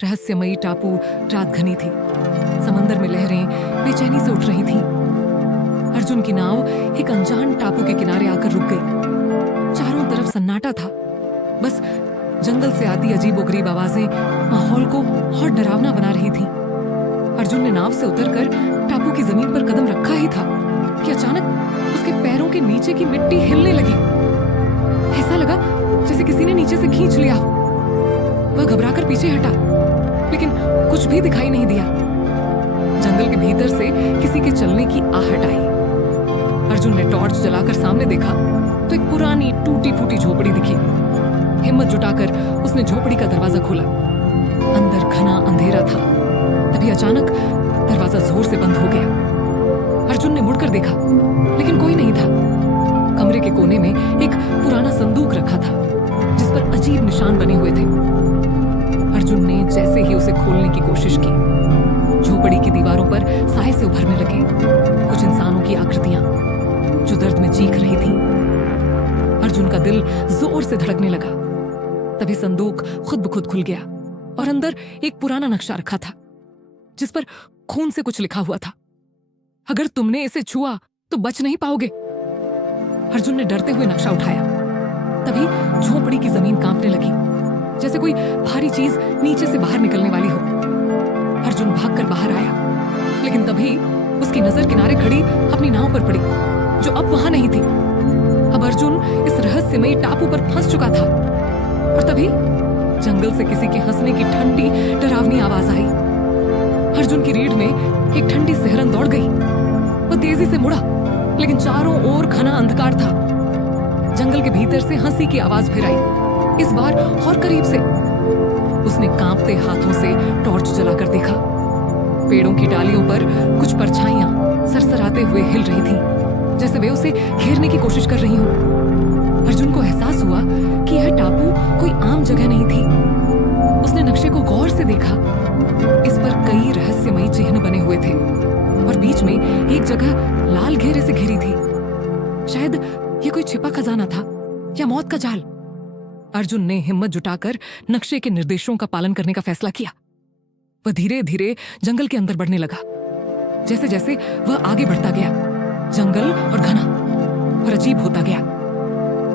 रहस्यमयी टापू रात घनी थी। समंदर में लहरें बेचैनी से उठ रही थीं। अर्जुन की नाव एक अनजान टापू के किनारे आकर रुक गई। चारों तरफ सन्नाटा था। बस जंगल से आती अजीबोगरीब आवाजें माहौल को और डरावना बना रही थीं। अर्जुन ने नाव से उतरकर टापू की जमीन पर कदम रखा ही था कि अचानक उसके पैरों के नीचे की मिट्टी हिलने लगी। ऐसा लगा जैसे किसी ने नीचे से खींच लिया हो। वह घबराकर पीछे हटा, लेकिन कुछ भी दिखाई नहीं दिया। जंगल के भीतर से किसी के चलने की आहट आई। अर्जुन ने टॉर्च जलाकर सामने देखा तो एक पुरानी टूटी फूटी झोपड़ी दिखी। हिम्मत जुटाकर उसने झोपड़ी का दरवाजा खोला। अंदर घना अंधेरा था। तभी अचानक दरवाजा जोर से बंद हो गया। अर्जुन ने मुड़कर देखा, लेकिन कोई नहीं था। कमरे के कोने में एक पुराना संदूक रखा था जिस पर अजीब निशान बने हुए थे। अर्जुन ने जैसे ही उसे खोलने की कोशिश की, झोपड़ी की दीवारों पर साए से उभरने लगे कुछ इंसानों की आकृतियां जो दर्द में चीख रही थी। अर्जुन का दिल जोर से धड़कने लगा। तभी संदूक खुद ब खुद खुल गया और अंदर एक पुराना नक्शा रखा था जिस पर खून से कुछ लिखा हुआ था। अगर तुमने इसे छुआ तो बच नहीं पाओगे। अर्जुन ने डरते हुए नक्शा उठाया। तभी झोपड़ी की जमीन कांपने लगी, जैसे कोई भारी चीज नीचे से बाहर निकलने वाली हो। अर्जुन भागकर बाहर आया, लेकिन तभी उसकी नजर किनारे खड़ी अपनी नाव पर पड़ी, जो अब वहां नहीं थी। अब अर्जुन इस रहस्यमयी टापू पर फंस चुका था। और तभी जंगल से किसी के हंसने की ठंडी डरावनी आवाज आई। अर्जुन की रीढ़ में एक ठंडी सिहरन दौड़ गई। वो तेजी से मुड़ा, लेकिन चारों ओर घना अंधकार था। जंगल के भीतर से हंसी की आवाज फिर आई, इस बार और करीब से। उसने कांपते हाथों से टॉर्च जलाकर देखा। पेड़ों की डालियों पर कुछ परछाइयां सरसराते हुए हिल रही थीं, जैसे वे उसे घेरने की कोशिश कर रही हों। अर्जुन को एहसास हुआ कि यह टापू कोई आम जगह नहीं थी। उसने नक्शे को गौर से देखा। इस पर कई रहस्यमयी चिन्ह बने हुए थे और बीच में एक जगह लाल घेरे से घिरी थी। शायद यह कोई छिपा खजाना था या मौत का जाल। अर्जुन ने हिम्मत जुटाकर नक्शे के निर्देशों का पालन करने का फैसला किया। वह धीरे धीरे जंगल के अंदर बढ़ने लगा। जैसे जैसे वह आगे बढ़ता गया, जंगल और घना और अजीब होता गया।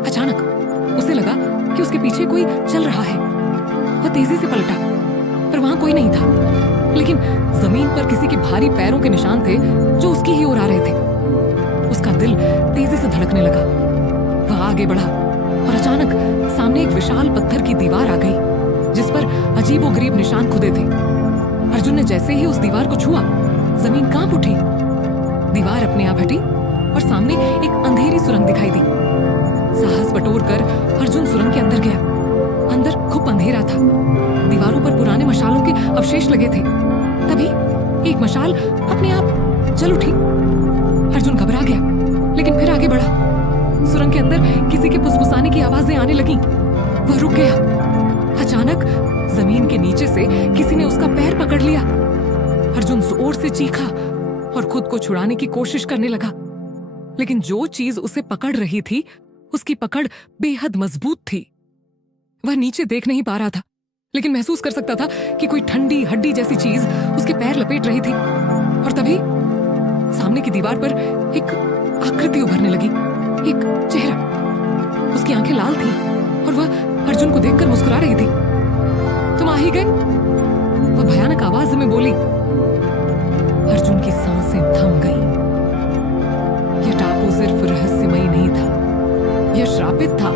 अचानक उसे लगा कि उसके पीछे कोई चल रहा है। वह तेजी से पलटा, पर वहां कोई नहीं था, लेकिन जमीन पर किसी के भारी पैरों के निशान थे जो उसकी ही ओर आ रहे थे। उसका दिल तेजी से धड़कने लगा। वह आगे बढ़ा और अचानक सामने एक विशाल पत्थर की दीवार आ गई जिस पर अजीबोगरीब निशान खुदे थे। अर्जुन ने जैसे ही उस दीवार को छुआ, जमीन कांप उठी। दीवार अपने आप हटी और सामने एक अंधेरी सुरंग दिखाई दी। साहस बटोरकर अर्जुन सुरंग के अंदर गया। अंदर खूब अंधेरा था। दीवारों पर पुराने मशालों के अवशेष लगे थे। तभी एक मशाल अपने आप जल उठी। अर्जुन घबरा गया, लेकिन फिर आगे बढ़ा। सुरंग के अंदर किसी के फुसफुसाने की आवाजें आने लगीं। वह रुक गया। अचानक जमीन के नीचे से किसी ने उसका पैर पकड़ लिया। अर्जुन जोर से चीखा और खुद को छुड़ाने की कोशिश करने लगा, लेकिन जो चीज उसे पकड़ रही थी उसकी पकड़ बेहद मजबूत थी। वह नीचे देख नहीं पा रहा था, लेकिन महसूस कर सकता था कि कोई ठंडी हड्डी जैसी चीज उसके पैर लपेट रही थी। और तभी सामने की दीवार पर एक आकृति उभरने लगी, एक चेहरा। उसकी आंखें लाल थीं और वह अर्जुन को देखकर मुस्कुरा रही थी। तुम आ ही गए, वह भयानक आवाज में बोली। अर्जुन की सांसें थम गईं। यह टापू सिर्फ रहस्यमयी नहीं था, यह श्रापित था।